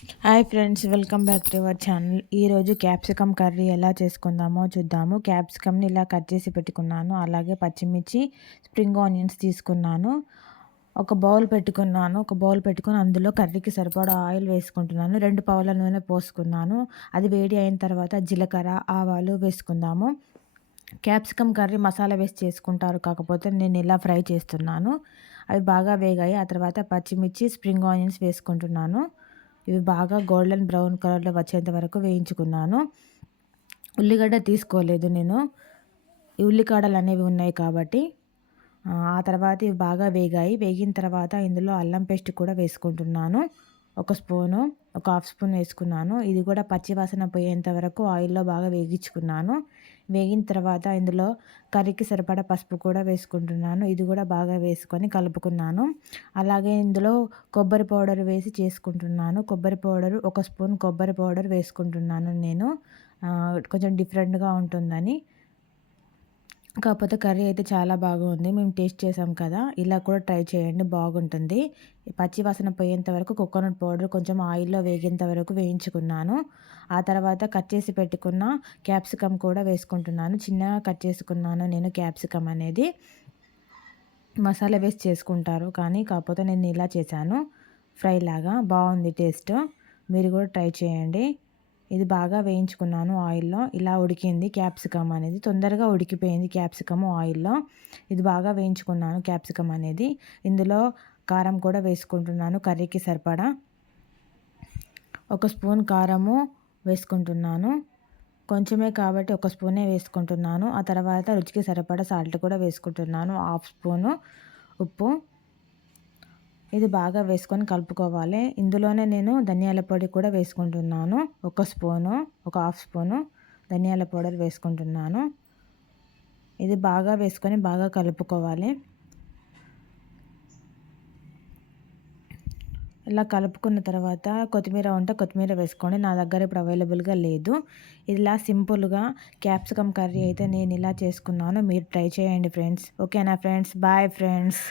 Hi friends, welcome back to our channel. ఈరోజు capsicum curry ఎలా చేసుకుందామో చూద్దాము. క్యాప్సికమ్ని ఇలా కట్ చేసి పెట్టుకున్నాను. అలాగే పచ్చిమిర్చి, స్ప్రింగ్ ఆనియన్స్ తీసుకున్నాను. ఒక బౌల్ పెట్టుకున్నాను. ఒక బౌల్ పెట్టుకొని అందులో కర్రీకి సరిపడా ఆయిల్ వేసుకుంటున్నాను. 2 పావుల నూనె పోసుకున్నాను. అది వేడి అయిన తర్వాత జీలకర్ర, ఆవాలు వేసుకుందాము. క్యాప్సికమ్ కర్రీ మసాలా వేసి చేసుకుంటారు, కాకపోతే నేను ఇలా ఫ్రై చేస్తున్నాను. అవి బాగా వేగాయి. ఆ తర్వాత పచ్చిమిర్చి, స్ప్రింగ్ ఆనియన్స్ వేసుకుంటున్నాను. ఇవి బాగా గోల్డెన్ బ్రౌన్ కలర్లో వచ్చేంత వరకు వేయించుకున్నాను. ఉల్లిగడ్డ తీసుకోలేదు నేను, ఈ ఉల్లికాడలు అనేవి ఉన్నాయి కాబట్టి. ఆ తర్వాత ఇవి బాగా వేగాయి. వేగిన తర్వాత ఇందులో అల్లం పేస్ట్ కూడా వేసుకుంటున్నాను. ఒక స్పూను, ఒక హాఫ్ స్పూన్ వేసుకున్నాను. ఇది కూడా పచ్చివాసన పోయేంత వరకు ఆయిల్లో బాగా వేగించుకున్నాను. వేగిన తర్వాత ఇందులో కర్రీకి సరిపడా పసుపు కూడా వేసుకుంటున్నాను. ఇది కూడా బాగా వేసుకొని కలుపుకున్నాను. అలాగే ఇందులో కొబ్బరి పౌడర్ వేసి చేసుకుంటున్నాను. కొబ్బరి పౌడరు, ఒక స్పూన్ కొబ్బరి పౌడర్ వేసుకుంటున్నాను నేను, కొంచెం డిఫరెంట్గా ఉంటుందని. కాకపోతే కర్రీ అయితే చాలా బాగుంది. మేము టేస్ట్ చేసాం కదా, ఇలా కూడా ట్రై చేయండి, బాగుంటుంది. పచ్చి వాసన పోయేంత వరకు కోకోనట్ పౌడర్ కొంచెం ఆయిల్లో వేగేంత వరకు వేయించుకున్నాను. ఆ తర్వాత కట్ చేసి పెట్టుకున్న క్యాప్సికమ్ కూడా వేసుకుంటున్నాను. చిన్నగా కట్ చేసుకున్నాను నేను క్యాప్సికమ్ అనేది. మసాలా వేసి చేసుకుంటారు కానీ, కాకపోతే నేను ఇలా చేశాను, ఫ్రై లాగా బాగుంది టేస్ట్. మీరు కూడా ట్రై చేయండి. ఇది బాగా వేయించుకున్నాను ఆయిల్లో. ఇలా ఉడికింది క్యాప్సికమ్ అనేది, తొందరగా ఉడికిపోయింది క్యాప్సికమ్ ఆయిల్లో. ఇది బాగా వేయించుకున్నాను క్యాప్సికమ్ అనేది. ఇందులో కారం కూడా వేసుకుంటున్నాను కర్రీకి సరిపడా. ఒక స్పూన్ కారము వేసుకుంటున్నాను. కొంచెమే కాబట్టి ఒక స్పూనే వేసుకుంటున్నాను. ఆ తర్వాత రుచికి సరిపడా సాల్ట్ కూడా వేసుకుంటున్నాను, హాఫ్ స్పూను ఉప్పు. ఇది బాగా వేసుకొని కలుపుకోవాలి. ఇందులోనే నేను ధనియాల పొడి కూడా వేసుకుంటున్నాను. ఒక స్పూను, ఒక హాఫ్ స్పూను ధనియాల పౌడర్ వేసుకుంటున్నాను. ఇది బాగా వేసుకొని బాగా కలుపుకోవాలి. ఇలా కలుపుకున్న తర్వాత కొత్తిమీర ఉంటే కొత్తిమీర వేసుకోండి. నా దగ్గర ఇప్పుడు అవైలబుల్గా లేదు. ఇలా సింపుల్గా క్యాప్సికమ్ కర్రీ అయితే నేను ఇలా చేసుకున్నాను. మీరు ట్రై చేయండి ఫ్రెండ్స్. ఓకేనా ఫ్రెండ్స్? Bye friends.